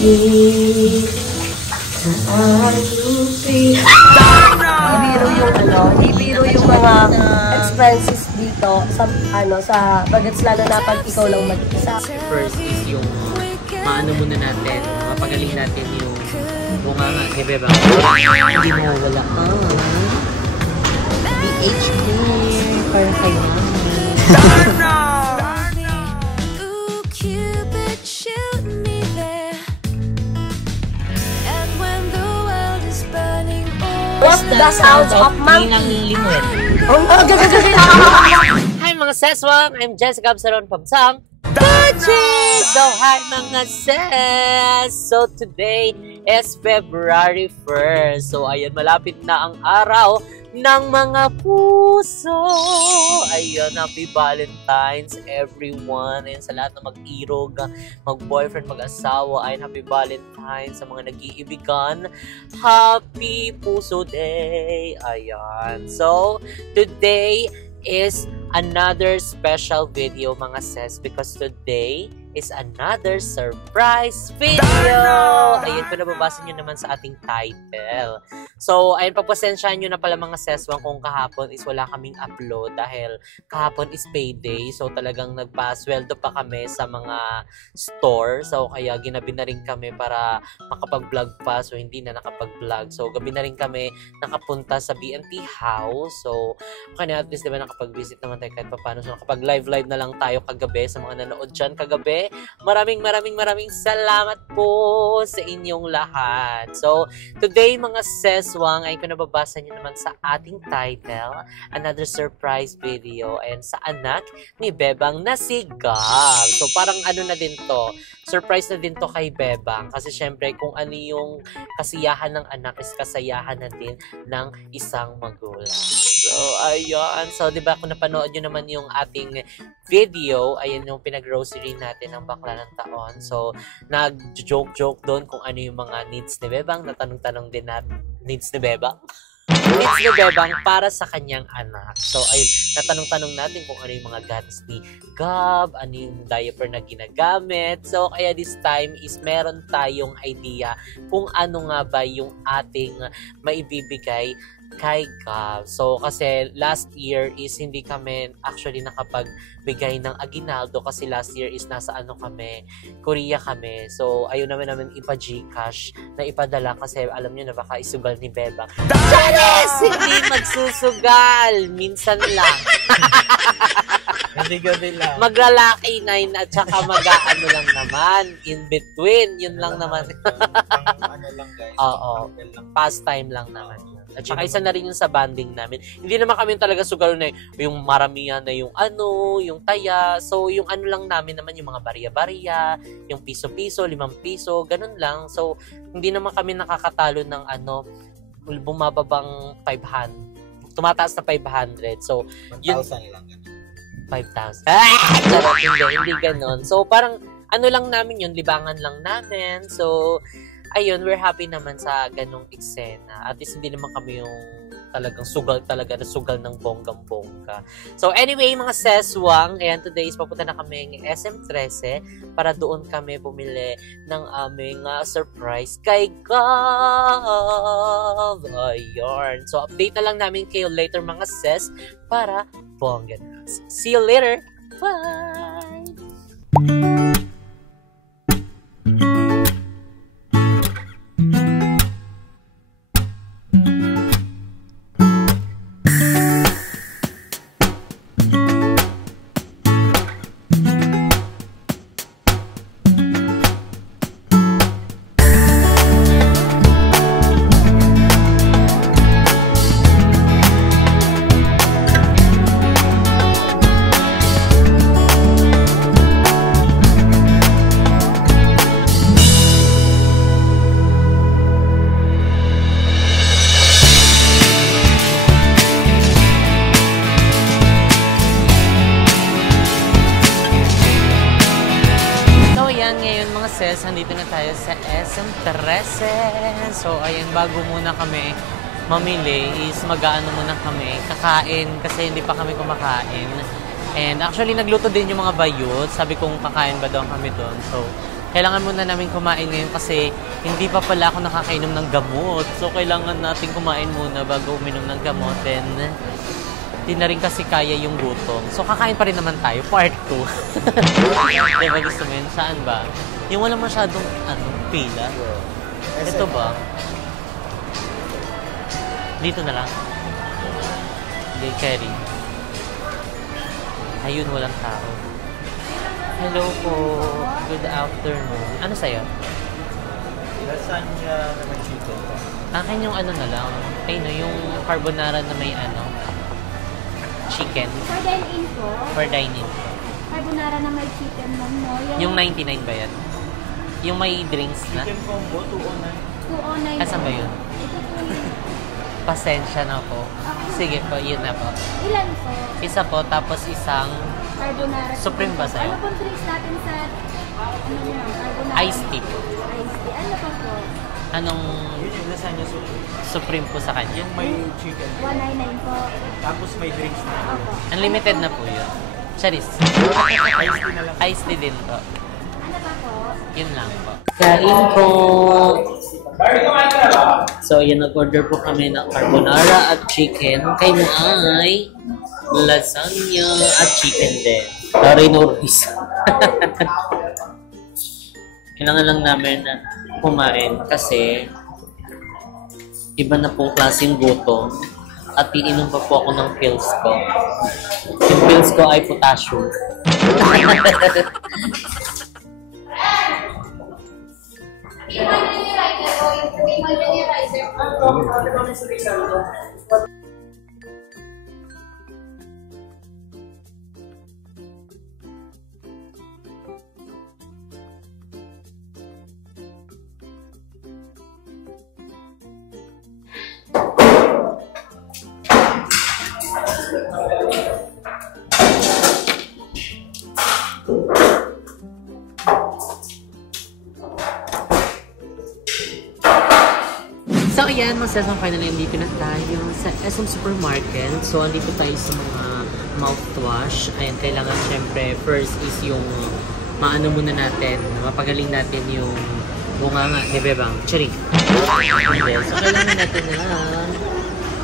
bumalik sa aking ibiro yung mga expenses dito sa bagets, lalo na pag ikaw lang mag-isa. First is yung maano muna natin, mapagaling natin yung bunganga ni Beba. Hindi mo wala ka. BHP para kay mami. What's the sounds of monkey? Hi mga seswang! I'm Jessica Absalon from Sam Bitches! So hi mga ses! So today is February 1st. So ayan, malapit na ang araw ng mga puso. Ayan, happy Valentine's everyone. Ayan, sa lahat na mag-irog, mag-boyfriend, mag-asawa. Ayan, happy Valentine's sa mga nag-iibigan. Happy Puso Day. Ayan. So, today is another special video mga ses, because today is another surprise video. Ayun, kung nababasa nyo naman sa ating title. So, ayun, pagpasensyahan nyo na pala mga seswang kung kahapon is wala kaming upload dahil kahapon is payday. So, talagang nagpasweldo pa kami sa mga store. So, kaya ginabi na rin kami para makapag-vlog pa. So, hindi na nakapag-vlog. So, gabi na rin kami nakapunta sa BNT House. So, kanya at least diba nakapag-visit naman tayo kahit pa paano. So, nakapag-live na lang tayo kagabi sa mga nanood dyan kagabi. Maraming salamat po sa inyong lahat. So, today mga seswang ay kung nababasa nyo naman sa ating title, another surprise video and sa anak ni Bebang na si Gab. So, parang ano na din to, surprise na din to kay Bebang kasi syempre kung ano yung kasiyahan ng anak is kasayahan na din ng isang magulang. So, ayun. So, diba kung napanood nyo naman yung ating video, ayun yung pinag-grocery natin ng bakla ng taon. So, nag-joke doon kung ano yung mga needs ni Bebang. Natanong-tanong din natin, needs ni Bebang? Needs ni Bebang para sa kanyang anak. So, ayun, natanong-tanong natin kung ano yung mga gadgets ni Gab, ano yung diaper na ginagamit. So, kaya this time is meron tayong idea kung ano nga ba yung ating maibibigay kay Gab. So, kasi last year is hindi kami actually nakapagbigay ng aginaldo kasi last year is nasa kami, Korea kami. So, ayun naman ipa-Gcash na ipadala kasi alam nyo na baka isugal ni Bebang. Charis! Hindi magsusugal! Minsan lang. Hindi gabi lang. Maglalaki 9 at saka mag-aano lang naman. In between, yun lang naman. Ano lang guys. Oo. Pastime lang naman. At saka isa na rin yung sa banding namin. Hindi naman kami talaga sugalo na yung maramihan na yung yung taya. So, yung lang namin naman yung mga barya-barya, yung piso-piso, 5 piso, ganun lang. So, hindi naman kami nakakatalo ng bumababang 500. Tumataas na 500. So, 1,000 lang. 5,000. Hindi ganun. So, parang lang namin yun, libangan lang namin. So, ayun, we're happy naman sa ganong eksena. At least hindi naman kami yung talagang sugal ng bonggang-bongga. So anyway, mga seswang, ayan, today is papunta na kami ng SM13 para doon kami bumili ng aming surprise kay Gab. Ayun. So update na lang namin kayo later mga ses para bongga na. See you later. Bye! Nandito na tayo sa SM13. So, ayun, bago muna kami mamili is mag-aano muna kami, kakain kasi hindi pa kami kumakain. And actually, nagluto din yung mga bayot. Sabi kong kakain ba daw kami doon. So, Kailangan muna namin kumain ngayon kasi hindi pa pala ako nakakainom ng gamot. So, kailangan natin kumain muna bago uminom ng gamot. Then, hindi na rin kasi kaya yung gutom. So, kakain pa rin naman tayo. Part 2. Diba gusto mo yun? Saan ba? Yung wala masyadong, pila. Ito ba? Dito na lang. Hindi, Kerry. Ayun, walang tao. Hello po. Good afternoon. Ano sa'yo? Lasagna na may chicken. Akin yung ano na lang. Yung carbonara na may chicken. For dine-in po, For dining. carbonara na may chicken ma'am, no? Yung 99 ba yan? Yung may drinks na? Chicken combo, 209 209. Asan ba yun? Ito po yun. Pasensya na po. Sige po, yun na po. Ilan po? Isa po, tapos isang Carbonara. Supreme ba sa'yo? Ano pong drinks natin sa, carbonara? iced tea po. Iced tea. Ano pa po? Anong Yun yung lasagna supreme. supreme po sa kanya? Yung may chicken. 199 po. Tapos may drinks na. Opo. Unlimited na po yun. Charis. Iced tea na lang. Iced tea din po. Ano pa po? Yun lang po. Kain po! So, yun, nag-order po kami ng carbonara at chicken. Kay mo ay lasagna at chicken din. Sorry, no risk. Kailangan lang namin na kumain kasi iba na pong klaseng gutom at iinom pa po ako ng pills ko. Yung pills ko ay potassium. So, ayan, masasang finally, andito na tayo sa SM Supermarket. So, andito tayo sa mga mouthwash. Ayan, kailangan syempre, first is yung maano muna natin, mapagaling natin yung bunganga ni Bebang. Charing. Okay, so, kailangan natin na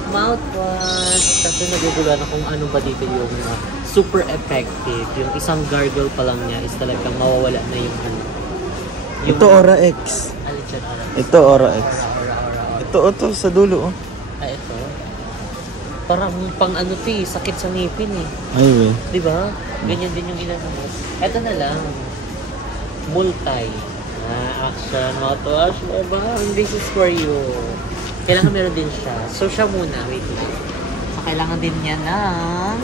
mouthwash. Kasi naguguluhan na kung ano ba dito yung super effective. Yung isang gargle pa lang niya is talagang mawawala na yung ano. Ito Aura X. Alichan, Ito Aura X. Ito sa dulo. Ay, ito. Parang pang ano to eh, sakit sa ngipin eh. Ay, we. Di ba? Ganyan din yung ginagawa. Ito na lang. Multi. Action mouthwash. Diba? This is for you. Kailangan meron din siya. So, siya muna. Wait. So, kailangan din niya ng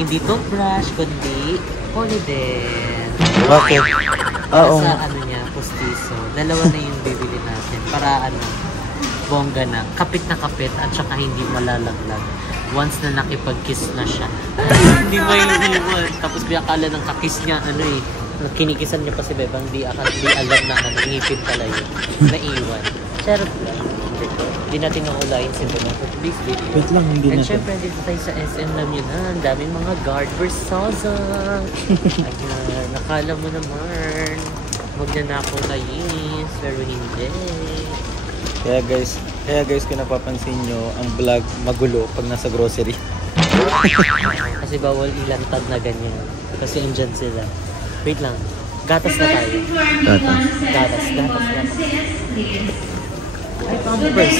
hindi toothbrush, kundi Polident. Bakit? Oo. Sa ano niya, postizo. Dalawa na yung bibili natin. Para ano, bongga na. Kapit na kapit at saka hindi malalaglag. Once na nakipag-kiss na siya. Hindi may iwan. Tapos akala ng kakiss niya, ano eh, kinikisan niya pa si Bebang, di alam na ano, ngipin pala yun. Naiwan. Charot lang. Hindi natin nakulayin si Bebang. So please, baby. Wait lang, hindi And natin. syempre, dito tayo sa SM lang yun. Ang daming mga guard Versaza. Ayan, nakala mo naman. Magnanakaw kayo. Pero hindi. Kaya guys, kung napapansin nyo, ang vlog magulo pag nasa grocery. Kasi bawal ilantad na ganyan. Kasi andyan sila. Wait lang. Gatas na tayo. Gatas. Ay, Pampers.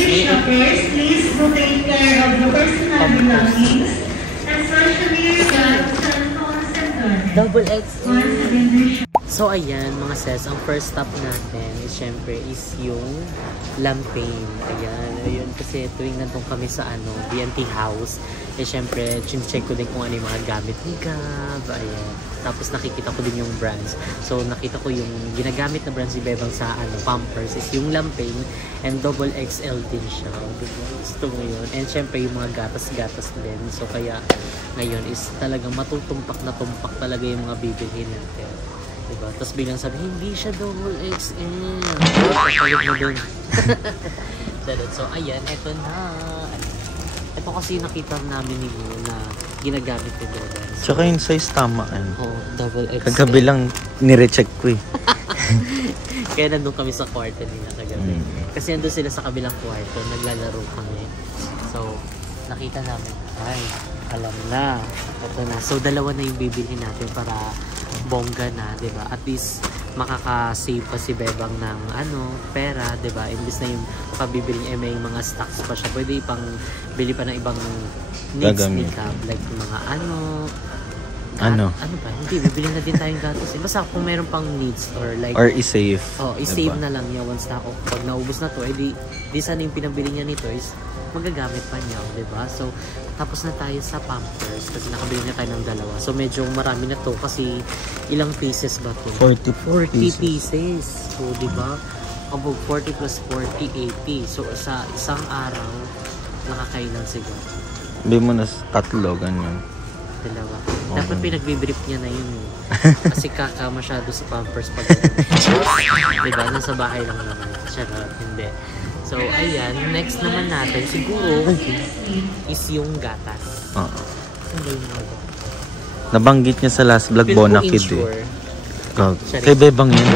Please will take care of your personal belongings, especially your cell phones and cards. Double X. So, ayan, mga sis, ang first stop natin is syempre is yung Lampain. Ayun, kasi tuwing nandun kami sa BNT House, eh syempre, check ko din kung ano yung mga gamit ni Gab. Ayan. Tapos nakikita ko din yung brands. So, nakita ko yung ginagamit na brands ni Bebang sa Pampers is yung Lampain and double XL din siya. Gusto mo yun. And syempre, yung mga gatas-gatas din. So, kaya ngayon is talagang matutumpak na tumpak talaga yung mga bibilhin natin. Diba? Tapos biglang sabi, hindi siya double XL. Kapalog mo dun. So, ayan, eto na. Ito kasi nakita namin ni Lou na ginagamit ni Dolan. Tsaka yung size tama. Oh, double XL. Kagabi lang nirecheck ko eh. Kaya nandun kami sa kwarto nila kagabi. Kasi nandun sila sa kabilang kwarto, naglalaro kami. So, nakita namin, ay, alam na. Ito na. So, dalawa na yung bibilhin natin para bongga na, di ba? At least, makaka-save pa si Bebang ng pera, di ba? Imbis na yung pabibili niya, may mga stocks pa siya. Pwede ipang bili pa ng ibang needs nila. Like mga ano ba? Hindi, bibili na din tayong gatos. Basta kung meron pang needs or like... Or i-save. Oh, i-save na lang niya once na ako. Pag naubos na to, di sana yung pinabili niya nito is magagamit pa niya, di ba? So, tapos na tayo sa Pampers kasi nakabili na tayo ng dalawa. So, medyo marami na to kasi ilang pieces ba to? 40 pieces. So, di ba? Kabog 40 plus 40, 80. So, sa isang araw, nakakailan siguro. Sabi mo na 3, ganyan. Dalawa. Dapat pinagbibrief niya na yun eh. Kasi kaka masyado sa Pampers pag diba? Nasa bahay lang naman. Charot, hindi. So, ayan. Next naman natin, siguro, is yung gatas. Hindi yung mga gatas. Nabanggit niya sa last vlog, Bonakid eh. Kay Bebang yun.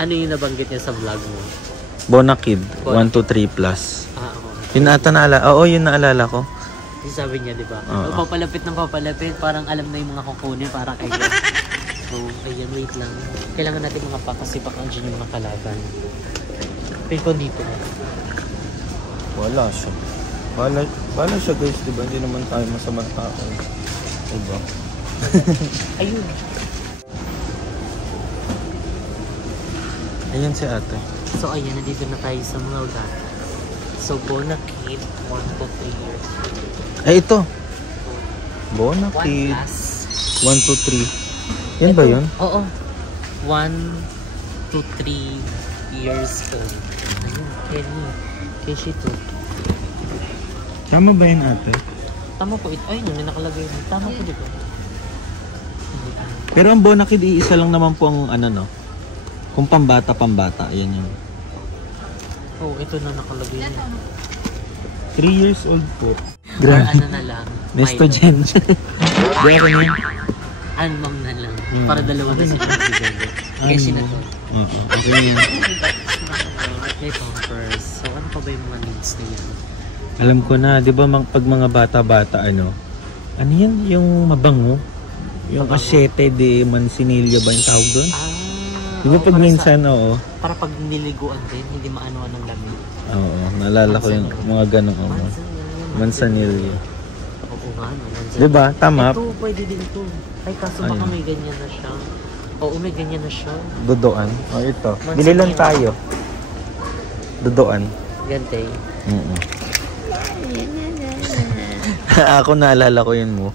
Ano yung nabanggit niya sa vlog mo? Bonakid, 1, 2, 3 plus. Yun ata naalala. Oo, yun naalala ko. Sabi niya, di ba? Papalapit ng papalapit, parang alam na yung mga kukunin para kay Gwen. So, ayan, wait lang. Kailangan natin mga kasi baka andyan yung mga kalaban. Pero dito na. Wala siya. Wala siya guys, diba? Hindi naman tayo masamang tao. Diba? Ayun. Ayan si ate. So, ayan, nandito na tayo sa mga gatas. So, Bonakid, 1 to 3 years. Ay, ito. Bonakid. 1, 2, 3. Yan ba yun? Oo. 1 to 3 years old. Ayun, Kenny. Keshi to. Tama ba yun ate? Tama po ito. Ayun, may nakalagay yun. Tama po dito. Pero ang Bonakid, iisa lang naman po ang kung pambata. Ayan yun. Oh, ito na nakalagay yun. 3 years old po. Or ano na lang. Nesto Gen. Di ako na yun. Almang na lang. Para dalawa na sila nagbibigay. Kasi na to. Okay yan. May Pampers. So, ano pa ba yung mga needs na yan? Alam ko na, di ba pag mga bata-bata, ano yan? Yung mabango? Yung asyete de mansinilya ba yung tawag doon? Di ba pag minsan, oo. Para pag niliguan din, hindi maano ng lamig. Oo, naalala ko yung mga ganong mansanilya. Oo nga, no? Di ba? Tama. Ito, pwede din ito. Ay, kaso baka may ganyan na siya. Oo, may ganyan na siya. Dudoan. Ito. Bili lang tayo. Dudoan. Gante. Ako naalala ko yun mo.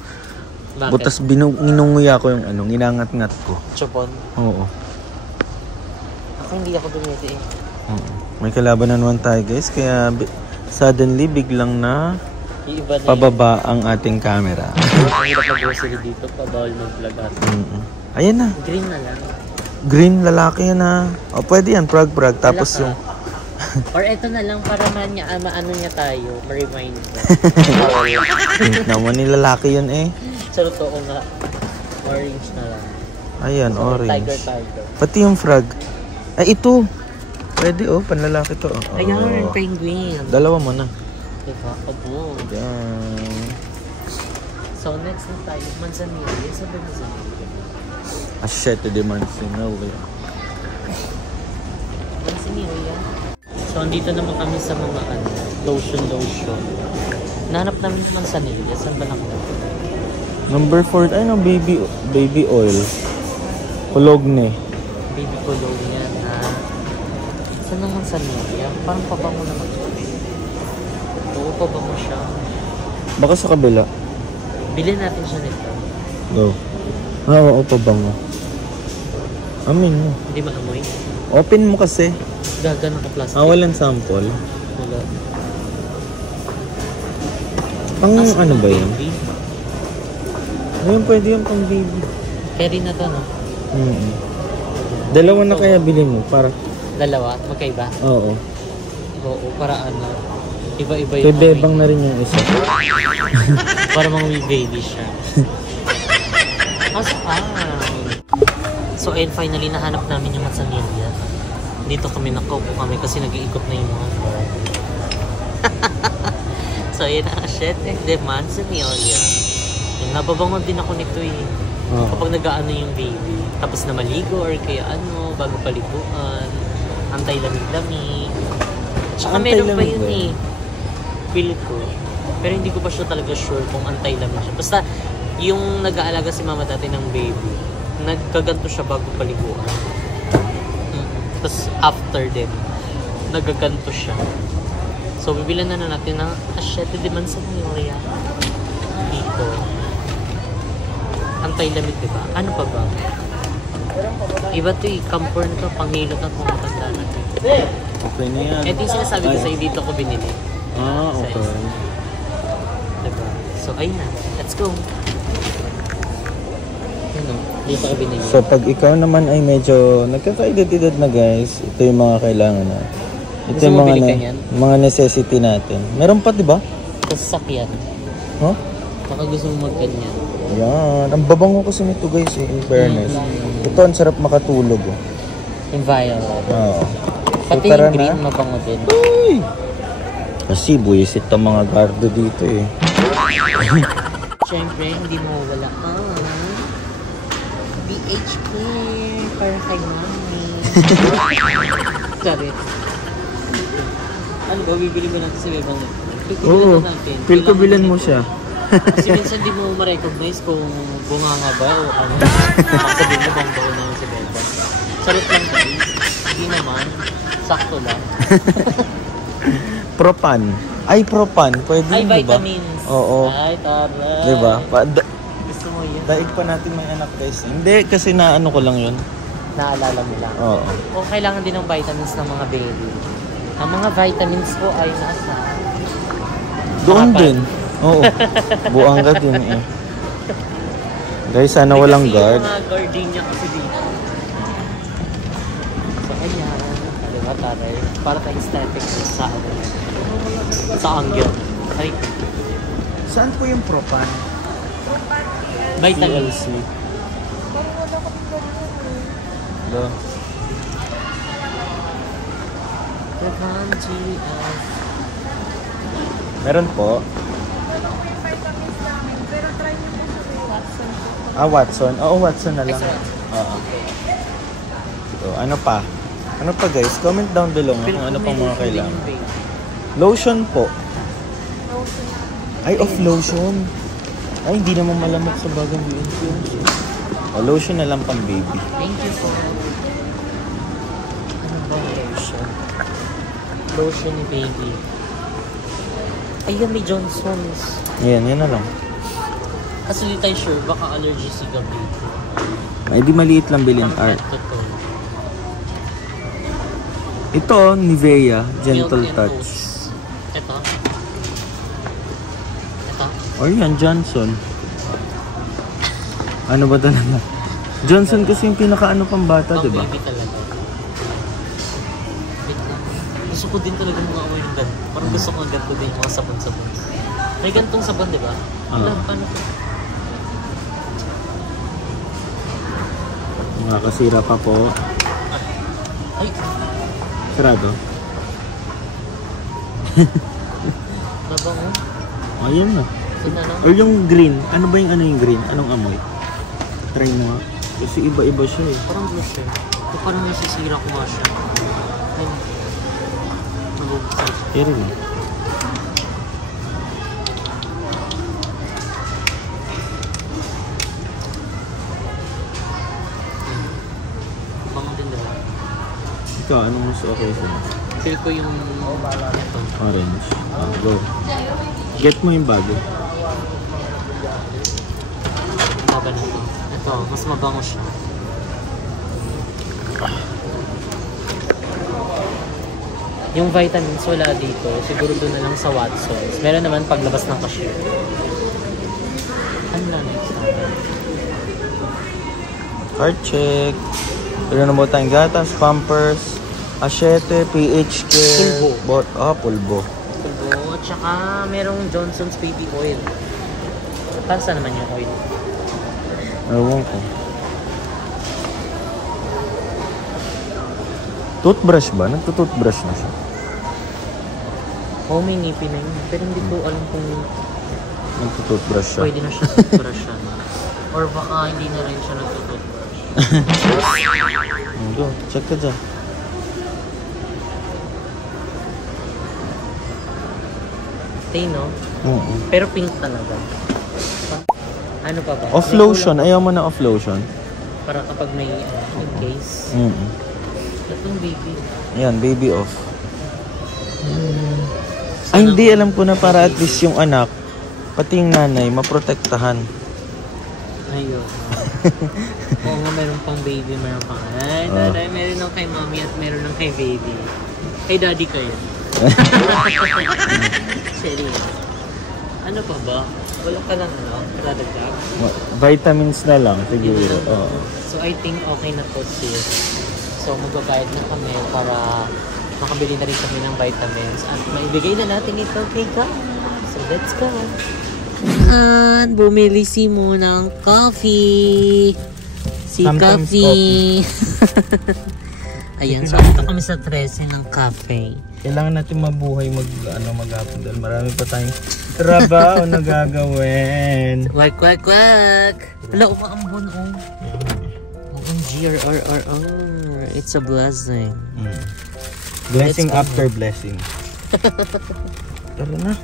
Bakit? Butas ninunguya ko yung ginangat-ngat ko. Chopon? Oo. Ako hindi ako dumiti eh. May kalaban na naman tayo guys, kaya suddenly biglang na pababa ang ating camera. Ang hirap mag-grocery dito, pabawal mag-vlog ata. Ayan na. Green na lang. Green, lalaki yan na. O pwede yan, prag-prag. Tapos yung... Or eto na lang para maano niya tayo, ma-remind mo. Pink naman ni lalaki yun eh. So, totoo nga. Orange na lang. Ayan, So, orange. Tiger. Pati yung frog. Ay, ito. Pwede panlalaki to. Ayan, penguin. Dalawa mo na. Diba? Abo. Ayan. So, next na tayo. Manzanilla. Sabi Manzanilla. Asyete de mansinilya. Manzanilla. So, andito naman kami sa mga lotion. Nahanap namin yung Manzanilla. Saan ba nakalagay? Number 4, ay no, baby oil. Cologne. Baby cologne yan na. Saan naman Manzanilla? Parang pabango naman siya. Oo, pabango siya. Baka sa kabila. Bilhin natin siya nito. Go. Oo, pabango. Amin mo. Hindi maamoy. Open mo kasi. Gaga naka-plastic. Walang sample. Wala. Pang ano ba yun? Ayun, pwede yung pang baby. Carry na to, no? Dalawa na kaya bilhin mo para... Dalawa? Magkaiba? Oo. Oo, para ano? Iba-iba Kay yung Bebang na rin yung isa. para mga baby siya. So ayun, finally nahanap namin yung Manzanilla. Dito kami nakaupo kami kasi nag-iikot na yung mga bar. So ayun na, Siete de Manzanilla. Yung nababangon din ako nito eh. Kapag nag-aano yung baby. Tapos na maligo or kaya ano, bago paliguan. Antay lamig-lamig. Tsaka meron pa yun eh. Feel ko. Pero hindi ko pa siya talaga sure kung antay lamig siya. Basta yung nag-aalaga si mama dati ng baby, nagkaganto siya bago paliguan. Tapos after din, nagaganto siya. So bibilan na natin ng Siete de Manzanilla dito. Antay lamig, diba? Ano pa ba? Iba to eh, camper na to, panghilot at pumatanda na to. Okay na yan. Ito yung sinasabi ko sa'yo, dito ko binili. Okay. Diba? So ayun na, let's go. Ano? Dito ko binili. So pag ikaw naman ay medyo nagkakaedad-edad na guys, ito yung mga kailangan na. Ito Gusto yung mo mga, bili ka niyan? mga necessity natin. Meron pa diba? Sasakyan. Huh? Baka gusto mo magganyan. Yan. Ang babango kasi nito guys eh, in fairness. Ito ang sarap makatulog eh. Yung violet. Oo. Pati So, tara yung green, na. mabango din. Uy! Kasi buwisit ang mga gardo dito eh. Siyempre, hindi mo wala BHP para kay mami. Sorry. Ano ba, bibili ba natin si Bebang? Oo. Feel ko bilan mo siya. Kasi minsan di mo ma-recognize kung bunga nga ba o ano. Sabihin mo bang bago naman si Bebang. Sarap lang guys. Hindi naman. Sakto lang. Propan. Ay, propan. Pwede Ay, yun, diba? vitamins. Oo. Ay, taray. Diba? Gusto mo yun? Daig pa natin may anak guys. Hindi, kasi naano ko lang yun. Naalala mo lang. Oo. O kailangan din ng vitamins ng mga baby. Ang mga vitamins ko ay nasa Doon harapan. din. Oo. Buang ka din eh. Guys, sana walang guard. Kasi yung mga gardenia kasi dito. So, ayan. Diba, taray? Para tayong static sa ano. Sa angle. Ay, Saan po yung propan? vitamins. Hello. Meron po. Watson. Oo, Watson na lang. Oo. So, ano pa? Ano pa guys? Comment down below kung ano pang mga kailangan. Lotion po. Ay, off lotion. Ay, hindi naman malamok sa bagang BNC. Lotion na lang pang baby. Thank you po. Ano ba lotion? Lotion ni baby. Ayun, may Johnson's. Yan na lang. Kasi di tayo sure, baka allergy si Gabi. Ay, di maliit lang bilhin art. Ito, Nivea, Gentle Touch. Ito. Ito. Or yan, Johnson. Ano ba talaga? Johnson kasi yung pinaka-ano pang bata, Pang diba? baby talaga. Wait lang. Gusto ko din talaga mga amoy ng ganito. Parang gusto ko ng ganito din yung mga sabon-sabon. May gantong sabon, diba? Alam, paano to? Nakakasira pa po. Ay! Sarado. Nabango? Ayun na. Ito na lang. Or yung green. Ano ba yung ano yung green? Anong amoy? Try mo nga. Kasi iba-iba siya eh. Parang blue siya. Ito parang nasisira ko nga siya. Ayun. Nabubuksan siya. Pero eh. Bango din diba? Ikaw, anong mas okay sa'yo? Feel ko yung ito. Orange. Go. Get mo yung bago. Maga na ito. Ito, mas mabango siya. Yung vitamins wala dito. Siguro doon na lang sa Watson's. Meron naman paglabas ng cashier. Ano na next natin? Card check. Pero na mo tayong gatas, pampers, asyete, PH care. Pulbo. Pulbo. Pulbo at saka merong Johnson's Baby Oil. Para saan naman yung oil? Ewan ko. Toothbrush ba? Nagtutoothbrush na siya. Oo, may ngipin na yun. Pero hindi ko alam kung Nagtutoothbrush siya. pwede na siya toothbrushan. Or baka hindi na rin siya nagtutoothbrush. Go, check ka dyan. Stay, no? Oo. Pero pink talaga. Ano pa ba? Off lotion. Ayaw mo na off lotion. Para kapag may in case. Itong baby. Ayan, baby off. Ay, hindi. Alam ko na para at least yung anak, pati yung nanay, maprotektahan. Ayun. Oo nga, meron pang baby, meron pang... Ay, daday, meron lang kay mommy at meron lang kay baby. Kay daddy kayo. Serious. Ano pa ba? Wala ka lang, dadagdag? Vitamins na lang, siguro. Oo. So, I think okay na po sis. So, magbabayad na kami para makabili na rin kami ng vitamins at maibigay na natin ito kay God. So, let's go. And bumili si Mo ng coffee. Sometimes Coffee. Ayan, so dito kami sa 13 ng cafe. Kailangan natin mabuhay maghapon dahil marami pa tayong trabaho na gagawin. Quack, quack, quack. Wala, umaambon, oh. OMG, it's a blessing. Blessing after blessing. Tara na.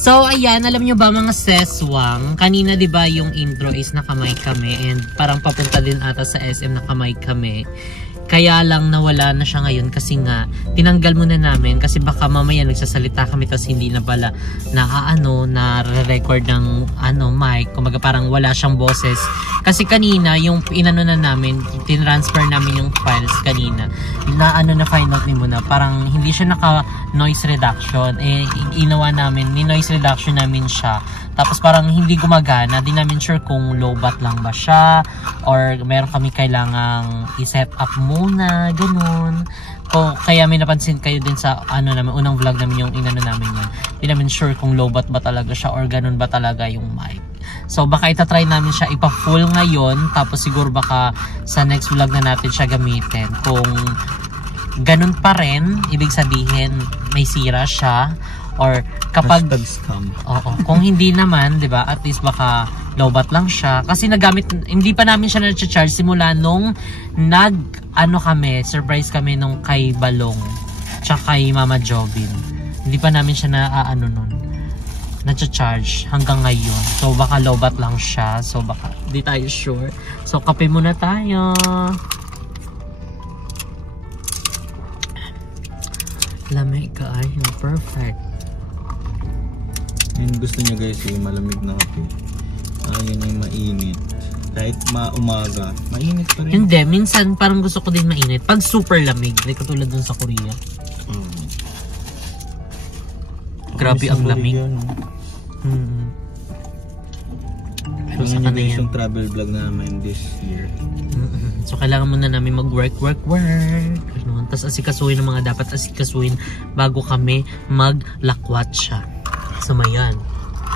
So, ayan, alam nyo ba mga seswang, kanina diba yung intro is nakamay kami and parang papunta din ata sa SM nakamay kami. Kaya lang nawala na siya ngayon kasi nga tinanggal muna namin kasi baka mamaya nagsasalita kami tapos hindi na pala na re-record ng mic, kumbaga parang wala siyang boses. Kasi kanina yung inano na namin, tinransfer namin yung files kanina. Na find out ni Muna, parang hindi siya naka noise reduction. Inawa namin, ni noise reduction namin siya. Tapos parang hindi gumagana, di namin sure kung low bat lang ba siya or meron kami kailangang i-set up muna, ganun. Kaya may napansin kayo din sa namin, unang vlog namin yung inano namin yun. Di namin sure kung low bat ba talaga siya or ganun ba talaga yung mic. So baka itatry namin siya ipa-full ngayon, tapos siguro baka sa next vlog na natin siya gamitin. Kung ganun pa rin, ibig sabihin may sira siya. Or kapag kung hindi naman, 'di ba? At least baka lowbat lang siya kasi hindi pa namin siya na-charge simula nung kami, surprise kami nung kay Balong tsaka kay Mama Jovin. Hindi pa namin siya na-charge hanggang ngayon. So baka lowbat lang siya. So baka hindi tayo sure. So kape muna tayo. Lamig ka ay perfect. Yung gusto niya guys yung malamig na kape. Yun ay mainit. Kahit umaga, mainit pa rin. Hindi, minsan parang gusto ko din mainit. Pag super lamig, like katulad dun sa Korea. Grabe ang lamig. So sa kanila yung travel vlog namin this year. So kailangan muna namin mag-work. Tapos asikasuhin ang mga dapat asikasuhin bago kami maglakwat siya. So mayan.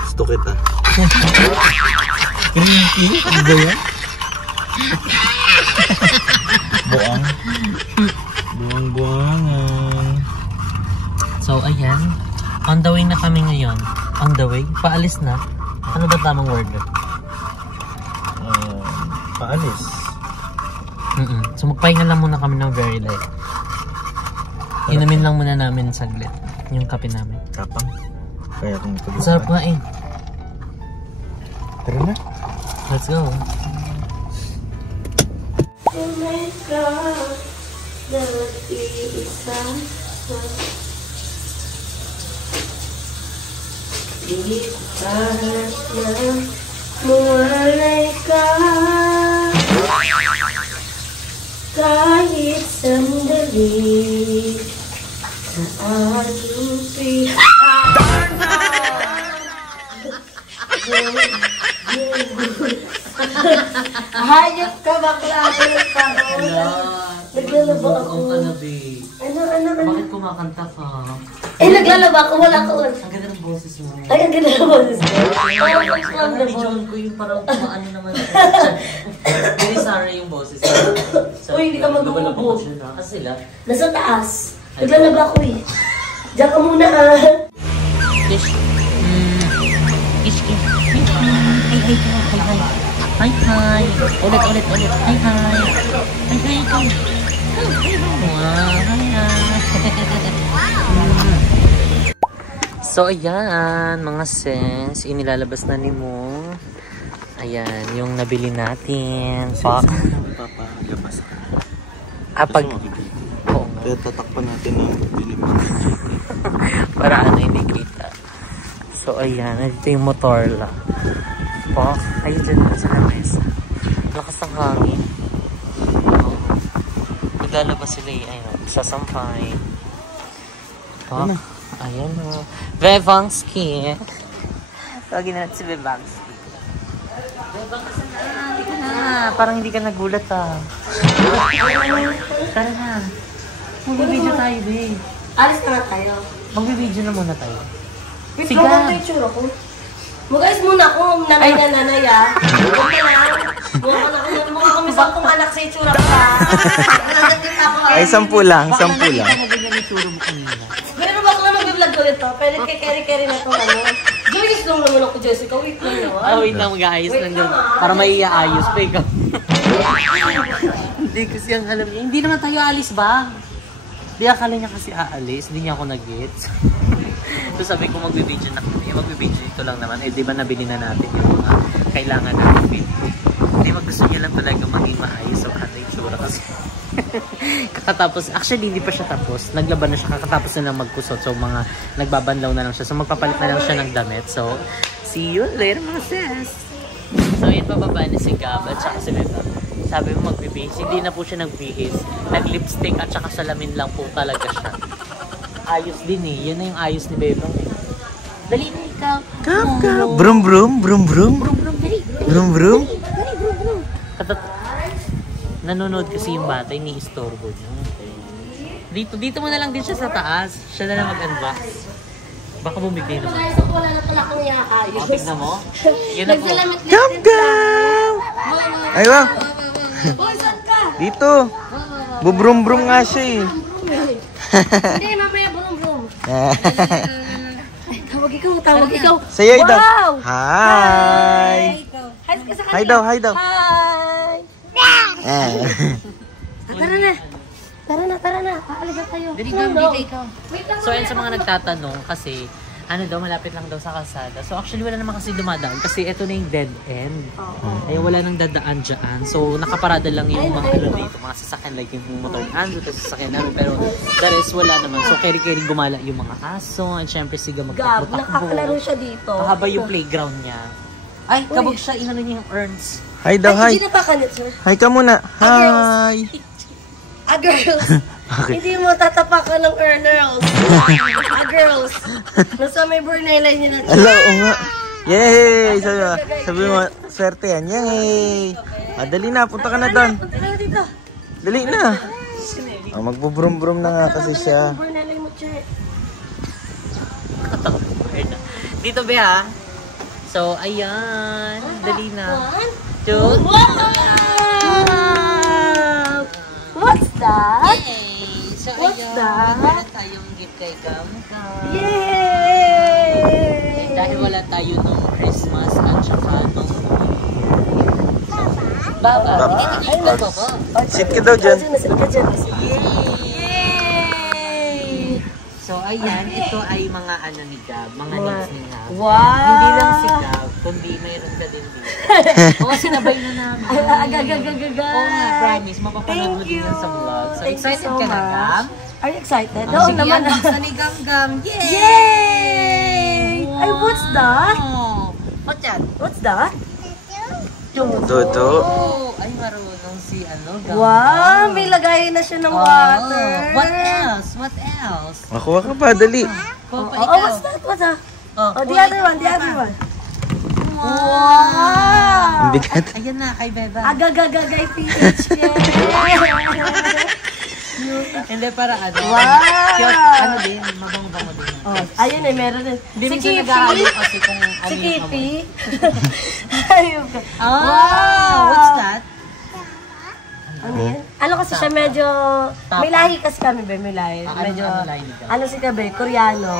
Gusto kita. Ano ba yan? Buang-buangan. So ayan. On the way na kami ngayon. On the way? Paalis na? Ano ba tamang word? Paalis. So magpahinga lang muna kami ng very light. Inumin lang muna namin saglit yung kape namin. Kapang. Kaya kung ito. Sarap nga eh. Tara na. Let's go. Oh my God, nag-iisa ka. Di kahit na mawalay ka. Kahit sandali sa aking hayop ka bakla ka. Naglalaba ako. Ano, babe? Ano? Bakit kumakanta ka? Eh, naglalaba ako. Wala ako. Ang ganda ng boses mo. Ay, ang ganda ng boses ko. John ko yung parang kumaano naman. Very sorry yung boses. Uy, hindi ka mag-uubo. Kasi sila. Nasa taas. Naglalaba ako eh. Diyan ka muna ah. Kiss. Kiss. Hi. Ulit. Hi. So, ayan, mga sense, inilalabas na ni mo. Ayan, yung nabili natin. Pak. Papalabas ka. Pag... Oo nga. Kaya tatakpan natin ng Pilipinas. Para ano, hindi kita. So, ayan, ito yung motor lang. Pak. Ayun dyan na sa lamesa. Lakas ng hangin. Naglalabas sila eh. Ayun, sasampay. Pak. Ayan o. Bebangski. Tawagin natin si Bebangski. Bebangski na. Hindi ka na. Parang hindi ka nagulat ah. Tara na. Magbibideo tayo, babe. Alis na nga tayo. Magbibideo na muna tayo. Wait, Sige. mga ito yung tsura ko. Mag-ayos muna ako, nanay na nanay ah. Huwag ka lang. Mukha kami 10 anak sa itsura ko ah. Nagagit ako ah. Ay, 10 lang. Baka ganyan yung tsura mo kanina. Pero baka nga mag-vlog ulit to. Pwede kay Keri-Keri na to ano. Joyce lang naman ako, Jessica. Wait lang naman. Wait lang, mag-aayos lang doon. Para may iaayos pa ikaw. Hindi kasi ang alam niya. Hindi naman tayo alis ba? Di akala niya kasi aalis. Hindi niya ako nag-gets. So sabi ko magbibideo na kami. Magbibideo ito lang naman. Eh di ba nabili na natin yung mga kailangan natin video. Hindi gusto niya lang talaga maging maayos. So ano yung tsura kasi. Kakatapos, actually hindi pa siya tapos. Naglaban na siya, kakatapos na lang magkusot. So mga nagbabanlaw na lang siya. So magpapalit na lang siya ng damit. So see you later mga sis. So yun pababa na si Gab at saka si Beba. Sabi mo magbibihis. Hindi na po siya nagbihis. Nag-lipstick at saka salamin lang po talaga siya. Ayos din eh. Yan na yung ayos ni Beba. Dali na ikaw. Kap. Brum. Nanonood kasi yung bata, ini-istorbo niya. Dito mo na lang din siya sa taas. Siya na lang mag-unbox. Baka bumigay naman. Guys, ako wala na pala akong iaayos. O, tignan mo. Yun na po. Kap. Ay, wow. Boy, saan ka? Dito. Bubrum nga siya eh. Hindi, mamaya brum-brum. Tawag ikaw. Sayo daw. Wow! Hi. Hi ka sa Hi daw. Hi! Eh. Tara na. Aalis na tayo. Dali No. ka, ikaw. Wait lang. So, yan sa mga nagtatanong kasi ano daw, malapit lang daw sa kalsada. So, actually, wala naman kasi dumadaan kasi ito na yung dead end. Ay, wala nang dadaan dyan. So, nakaparada lang yung mga ano dito, mga sasakyan like yung motor ni Andrew, tapos sasakyan namin. Pero, the rest, wala naman. So, keri-keri gumala yung mga aso. And syempre, siga Gab, magtakbo-takbo. nakakalaro siya dito. Mahaba yung playground niya. Ay, kabog siya, inano niya yung urns. Hi daw, Ay, hi. hindi na pa kanit, sir. Hi ka muna. Hi. Girls. Hindi mo tatapakan ng earners. Girls. Nasa may Brunei line niya na. Hello, nga. Yay! Sabi mo, swerte yan. Yay! Dali na, punta ka na doon. Punta ka na dito. Dali na. Magbubrum-brum na nga kasi siya. Brunei line mo, che. Dito ba ha? So, ayan. Dali na. 1, 2, Wow! What's that? Yay! So, What's ayan. that? Wala tayong gift kay Gam. Yay! Dahil wala tayo nung Christmas at saka nung Baba. Ay, Baba. Sit ka daw dyan. Sit ka dyan. Yay! So, ayan. Ito ay mga ano ni Gab. Mga needs ni Gab. Wow! Hindi lang si Gab, kundi mayroon ka din dito. Oo, sinabay na namin. Agagagagaga. Oo nga, promise. Mapapanood mo din yan sa vlog. So, excited ka na, Gab? Are you excited? Oo naman. Unbox ni Gam-Gam. Yay! Yay! Ay, what's that? What's that? What's that? Toto. Oh, ay marunong si ano, Gam-Gam. Wow! May lagay na siya ng water. What else? What else? Makuha ka pa, dali. Kuha pa Oh, ikaw. what's that? What's that? Oh, Oh, the other one, the other one. Wow! Ang bigat. Ayan na, kay Beba. Agagagagay PH. Hindi, para ano. Wow! Ano din, mabango-bango din. Oh, ayun eh, meron din. Hindi Si minsan Kipi. nag-aalo kasi kung ano Si yung Kipi. amoy. Ayun ka. Ah, what's that? Ano yan? Ano kasi siya medyo... May lahi kasi kami, be. May lahi. Medyo... ano lahi nito? Ano si Gabe? Koreano.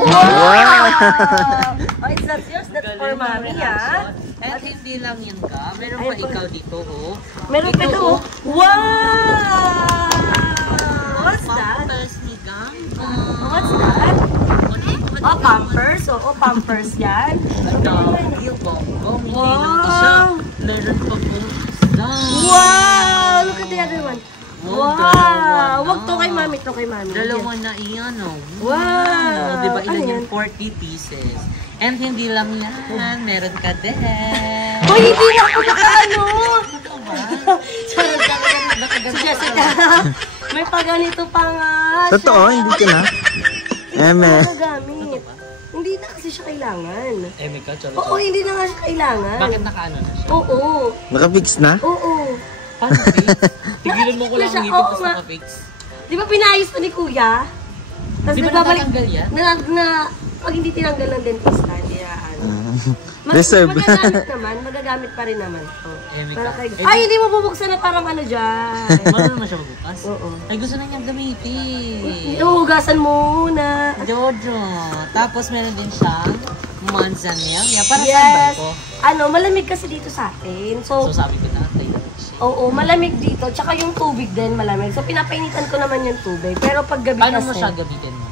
Wow! Oh, it's not yours. That's for mommy, ha? At hindi lang yun ka. Meron pa ikaw dito, oh. Meron pa ito, oh. Wow! What's that? Pampers ni Gangga. What's that? Oh, Pampers. Oo, Pampers yan. Yung bongo. Hindi lang to siya. Meron pa po isa. Wow! Look at the other one. Wow! Wag to kay mami, to kay mami. Dalawa na iyan, oh. Wow! Diba Ano ilan yan? yung 40 pieces? And hindi lang yan, meron ka din. Hoy, hindi na ako nakaano! Si Jessica, may paganito pa nga siya. Totoo, hindi ka na. Eme. Nagagamit. Hindi na kasi siya kailangan. May ka, Oo, hindi na nga siya kailangan. Bakit nakaano na siya? Oo. Nakafix na? Oo. Paano fix? Tigilan mo ko lang Siya, ang ngipin oo tapos nga. naka-fix. Di ba pinayos pa ni Kuya? Tapos Di ba nagbabalik natatanggal yan? pag hindi tinanggal ng dentista, hindi na ano. Reserve. Magagamit pa rin naman. Oh. May Para ka. kay- Ay, hindi mo bubuksan na parang ano dyan. Marunong naman siya magbukas? Oo. Ay, gusto na niyang gamitin. Iuhugasan mo muna. Jojo. Tapos meron din siyang manzanilla. Para saan ba Yes. ito? Ano, malamig kasi dito sa atin. So So, sabi ko na, tayo siya. oo, malamig dito. Tsaka yung tubig din malamig. So, pinapainitan ko naman yung tubig. Pero pag gabi Paano mo kasi, siya gamitin mo?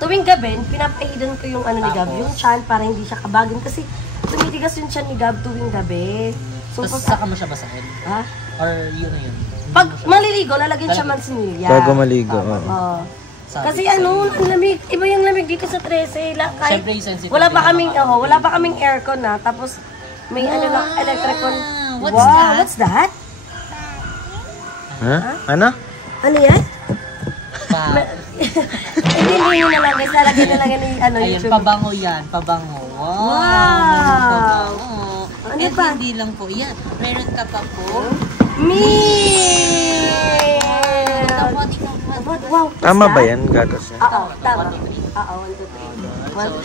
tuwing gabi, pinapainitan ko yung ano ni Gab, Tapos? yung chan para hindi siya kabagin. Kasi tumitigas yung chan ni Gab tuwing gabi. So, Tapos pag, saka mo siya basahin? ha? Or yun na yun? Pag maliligo, lalagyan siya mansinilya. Bago maligo. oo. Oo. Sabi Kasi sa'yo. ano, ang lamig. Iba yung lamig dito sa 13. Kahit Siyempre, yung sensitive wala pa din kaming, naman. wala pa kaming aircon na. Tapos may ano lang, electric con. What's Wow, that? what's that? Ha? Ano? Ano yan? Pa. Hindi nyo na lang guys, lalagyan na lang yan ni ano, Ayun, YouTube. pabango yan. Pabango. Wow! Wow! Pabango. Ano And pa? hindi lang po yan. Meron ka pa po. Milk! Wow, what's Tama ba that? yan? Gatas niya? Oo, tama. Oo, 1, 2,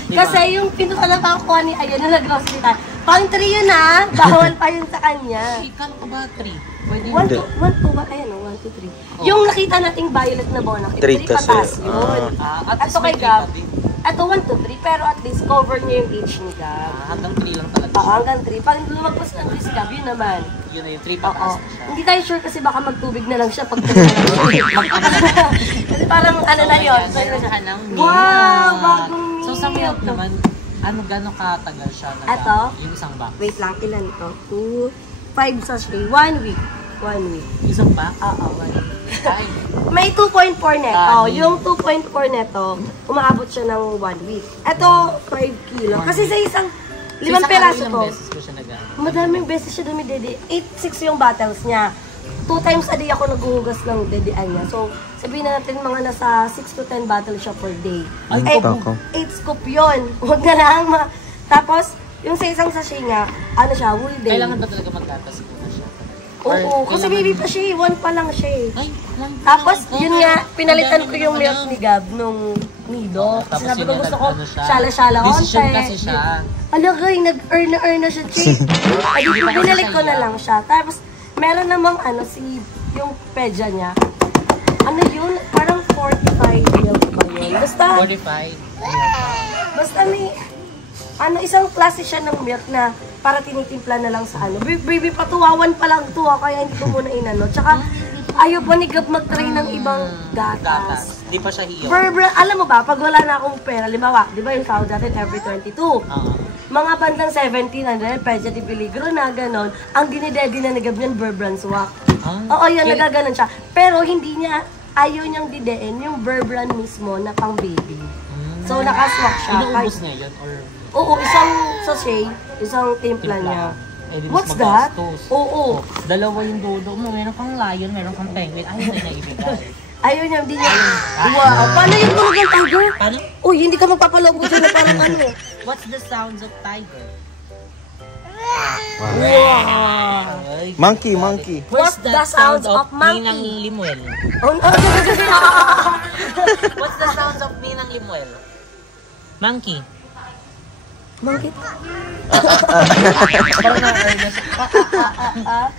3. Kasi yung pinto ka nakakuha ni Ayan na nag-grocery tayo. Pang 3 yun ha. Bawal pa yun sa kanya. Hey, kala ko ba 3? Pwede 1, 2 ba? Ayan o, 1, 2, 3. Yung nakita nating violet na bonak, 3 kasi. patas yun. At Ato kay Gab. Ito 1, 2, 3, pero at least cover niya yung age ni Gab. Hanggang 3 lang talaga. Oo, hanggang 3. Pag lumagpas ng 3 si Gab, yun naman. Yun na yung 3 Oo. pataas na siya. Hindi tayo sure kasi baka magtubig na lang siya pag 3 na lang. Kasi parang ano na yun. So, Meron ka ng milk. wow, bagong milk. So sa milk naman, ano gano'ng katagal siya na Eto? yung isang box? Wait lang, ilan to? 2, 5 sachet. 1 week. 1 week. Isang box? Oo, 1 week. Ay, May 2.4 neto. Kanin. Yung 2.4 neto, umaabot siya ng 1 week. Ito, 5 kilo. Kasi sa isang 5 peraso ilang to, beses ko siya nag-ano? madaming beses siya dumidede. 8-6 yung bottles niya. 2 times a day ako naghuhugas ng dedean niya. So, sabihin na natin mga nasa 6 to 10 bottles siya per day. Ay, Tako. 8 scoop yun. Huwag na lang Tapos, yung sa isang sachet nga, ano siya, whole day. Kailangan ba talaga magtatas ko na siya? Oo, Or kasi kailangan- baby pa siya, 1 pa lang siya eh. Ay, lang. Tapos, lang. yun nga, pinalitan ko yung Ang milk dami ni Gab nung nido. Oo, Kasi tapos sabi yun ko nga, gusto ko, ano siya, shala-shala konti. decision kasi siya. Alagay, nag-earn na siya, chick. Ay, di ko binalik ko na lang siya. Tapos, meron namang ano, yung pedya niya. Ano yun? Parang 45 milk ba yun? Basta, 45. basta may, isang klase siya ng milk na para tinitimpla na lang sa ano. Baby, patuwawan pa lang to kaya hindi ko muna inano. Tsaka, ayaw pa ni Gab mag-try ng ibang gatas. Gatas. Di pa siya hiyo. Alam mo ba, pag wala na akong pera, limawa, di ba yung sahod natin every 22? Oo. Mga bandang 1700, pedya di peligro na, ganon. Ang dinidedi na ni Gab niyan, Burbrand swak. Oo, yun, nagaganon siya. Pero hindi niya, ayaw niyang didein yung Burbrand mismo na pang baby. So, nakaswak siya. Inuubos niya yun? Or Oo, isang sachet, isang timpla niya. Eh, di mas What's that? magastos. Oo. Dalawa yung dodo mo. Meron kang lion, meron kang penguin. Ayaw na niya ibigay. Ayaw niya, hindi niya. Wow, paano yung tunog ng tiger? Paano? Uy, hindi ka magpapaloko dyan na parang ano. What's the sounds of tiger? Monkey. What's the sounds of monkey? Ninang Limuel? Oh, no. What's the sounds of Ninang Limuel? Monkey. Monkey?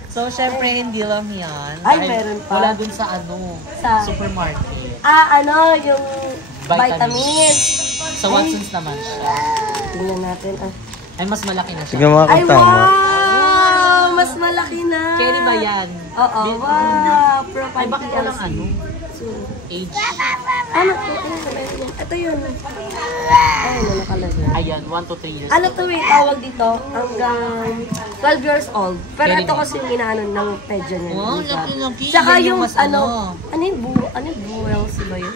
So, syempre, hindi lang yan. Ay, Dahil meron pa. Wala dun sa Sa- supermarket. Yung Vitamins. vitamins. Sa Watson's naman siya. Tingnan natin. Ay, mas malaki na siya. Sige mga Ay, kung tama. wow! Mas malaki na. Carry ba yan? Oo, Din- wow. Ay, bakit walang ano? So, Age. ano to? Ito yun. Ay, ano nakalagay? Ayan, 1 to 3 years. Ano to tawag dito? Hanggang 12 years old. Pero Very ito nice. kasi yung inaano ng pedya niya. Oh, diba? laki-laki. Tsaka Yan yung mas ano yung BLC ba yun?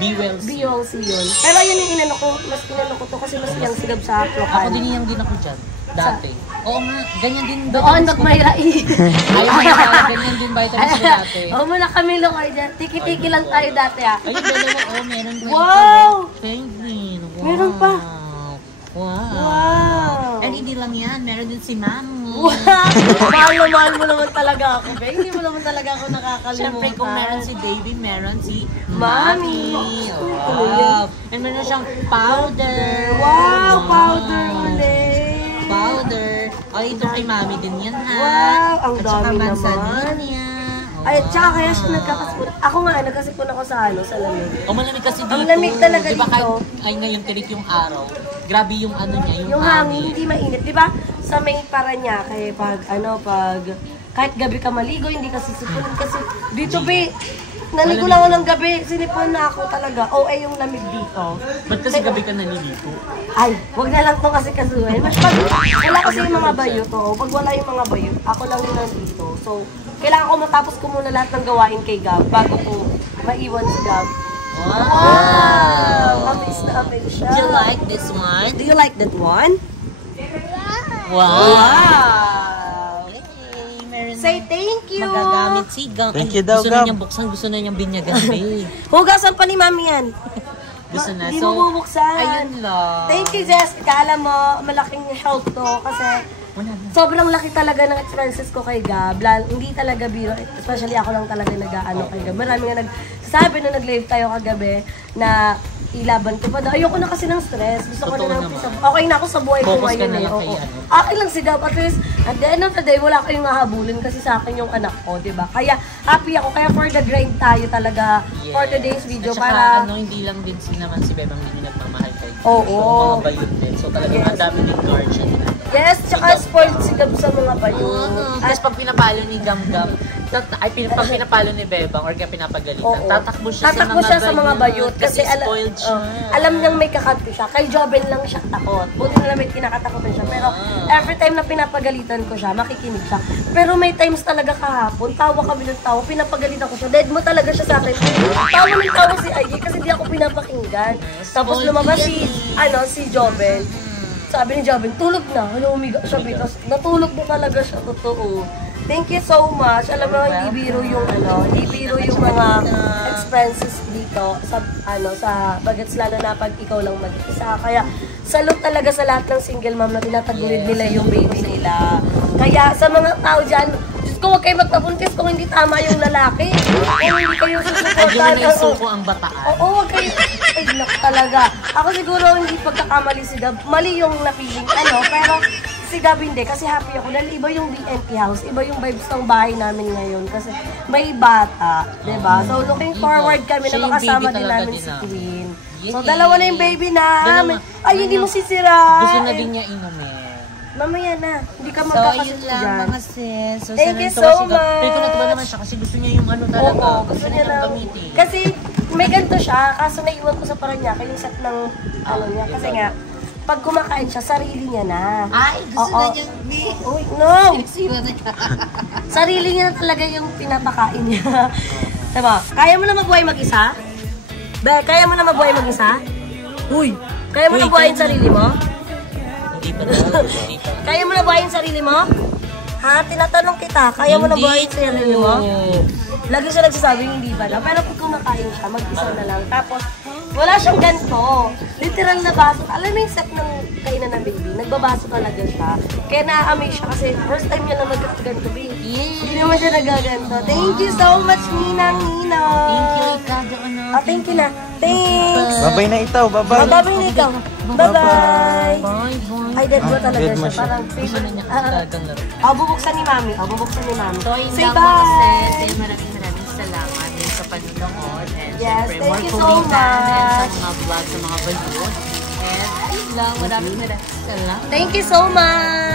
B-Wells. BLC yun. Pero yun yung inano ko, mas inano ko to kasi mas yung sigab sa Ako Aklokan. din ako dyan. Dati. Oo nga, ganyan din. Doon, nagmayrai. Ayun, ganyan din vitamins ko dati. Oo, muna kami lokay dyan. Tiki-tiki lang tayo dati ah. Ayun, dalawa. Meron pa. Wow! Penguin. Wow. Meron pa. Wow. Wow! And hindi lang yan, meron din si Mami. Wow! Mahal na mahal mo naman talaga ako, be. Hindi mo naman talaga ako nakakalimutan. Siyempre, kung meron si Baby, meron si Mami. Wow. And meron siyang powder. Wow! Powder ulit! Powder. Oh, ito kay Mami din yan, ha? Wow, ang At saka dami naman. manzanilla. Ay, tsaka kaya siya nagkakasipon. Ako nga, nagkasipon ako sa lamig. O malamig kasi dito. Ang lamig talaga Diba dito. Ay ngayon tirik yung araw. Grabe yung ano niya, Yung hangin, hindi mainit. Di ba? Sa may Paranaque, pag kahit gabi ka maligo, hindi ka sisipunin. Kasi dito, be, naligo lang ako ng gabi. Sinipon na ako talaga. yung lamig dito. Ba't kasi gabi ka naliligo? Ay, wag na lang to kasi kasuhin. Mas pag wala kasi yung mga bayo to. Pag wala yung mga bayo, ako lang yung nandito. So, kailangan ko matapos ko muna lahat ng gawain kay Gab bago ko maiwan si Gab. Wow! Amaze na amaze siya. Do you like this one? Do you like that one? Wow! Yay, meron Say thank you! magagamit si Gab. Thank you daw, Gusto na Gab. niyang buksan, gusto na niyang binyagan, babe. Hugasan pa ni Mami yan. Gusto na. Hindi mo bubuksan. Ayun lang. Thank you, Jessica. Alam mo, malaking help to kasi Wala na. sobrang laki talaga ng expenses ko kay Gab. Hindi talaga biro. Especially ako lang talaga nag-aano kay Gab. Marami nga nagsasabi na nag-live tayo kagabi na ilaban ko pa daw. Ayoko na kasi ng stress. Gusto ko Totoo na ng naman. peace of- okay na ako sa buhay ko Focus ka ngayon na eh. lang kay Oo. ano. Okay lang si Gab. At least, at the end of the day, wala kayong hahabulin kasi sa akin yung anak ko, diba? Kaya happy ako. Kaya for the grind tayo talaga for today's video. At saka, Para hindi lang din naman si Bebang hindi nagmamahal kay Gab. Oo. So, mga bayot din. So, talagang Yes. ang dami din guardian. yes, tsaka spoiled si Gab sa mga bayo. Tapos pag pinapalo ni Gam-Gam, pag pinapalo ni Bebang or kaya pinapagalitan, Oo. tatakbo siya Tatakbo siya sa mga bayot kasi spoiled siya. alam niyang may kakampi siya. Kay Joben lang siya takot. Buti na lang may kinakatakutan siya. Pero every time na pinapagalitan ko siya, makikinig siya. Pero may times talaga kahapon, tawa kami ng tawa, pinapagalitan ko siya. Dead mo talaga siya sa akin. Tawa ng tawa si Aye kasi di ako pinapakinggan. Tapos lumabas si Joben. Sabi ni Joben, tulog na. Umiga siya because natulog na talaga siya. Totoo. Thank you so much. Alam mo, hindi biro yung mga expenses dito sa bagets, lalo na pag ikaw lang mag-isa. Kaya salute talaga sa lahat ng single mom na tinatagulid nila yung baby nila. Kaya sa mga tao dyan, Diyos ko, huwag kayo magpabuntis kung hindi tama yung lalaki. Kung hindi kayo susuportahan. Medyo na isuko ang bataan. Oo, huwag kayo. Ay, naku talaga. Ako siguro hindi pagkakamali si Gab. Mali yung napiling pero si Gab hindi. Kasi happy ako. Dahil iba yung BNP house. Iba yung vibes ng bahay namin ngayon. Kasi may bata. Diba? So, looking forward kami Siya na yung makasama baby din talaga namin din si namin. Queen. Yay! So, dalawa na yung baby na. Dalawa. Ay, hindi mo sisira. Gusto na din niya inumin. Mamaya na. Hindi ka So, magkakasit ayun lang dyan. mga sis. So, Thank you sanay so to kasi Pero kung much. natuwa naman siya kasi gusto niya yung talaga. Oo, gusto niya niyang lang. gamitin. Kasi may ganito siya, kaso naiwan ko sa Paranaque yung set ng niya. Kasi nga, pag kumakain siya, sarili niya na. Ay, gusto Oo. na niyang Uy, no! Sinisira na niya. Sarili niya na talaga yung pinapakain niya. Diba? Kaya mo na mabuhay mag-isa? Be, kaya mo na mabuhay mag-isa? Uy! Kaya mo na buhayin sarili mo? Hindi pa daw. Hindi pa. Kaya mo na buhayin sarili mo? Ha? Tinatanong kita, kaya mo na buhayin sarili mo? Lagi siya nagsasabing hindi pa daw. Pero pag kumakain siya, mag-isa na lang. Tapos, Wala siyang ganito. Literal na baso. Alam mo yung set ng kainan ng baby? Nagbabaso talaga siya. Kaya na-amaze siya kasi first time niya lang nagkaganto, baby. Hindi naman siya nagaganto. Thank you so much, Ninang Ninong. Thank you, ikaw. Oh, thank you na. Thanks. Babay na ikaw, babay. Babay na ikaw. Bye-bye. Bye. Ay, dead mo talaga Dead mo siya. siya. Parang Gusto na niya talagang laro. bubuksan ni Mami. Bubuksan ni Mami. So, yun Say lang mga sis. bye. Say maraming salamat din sa panunood. And Yes, syempre, thank more you so kulitan and sa much. mga vlog, sa mga balloon. And ayun lang, maraming salamat. Thank you so much.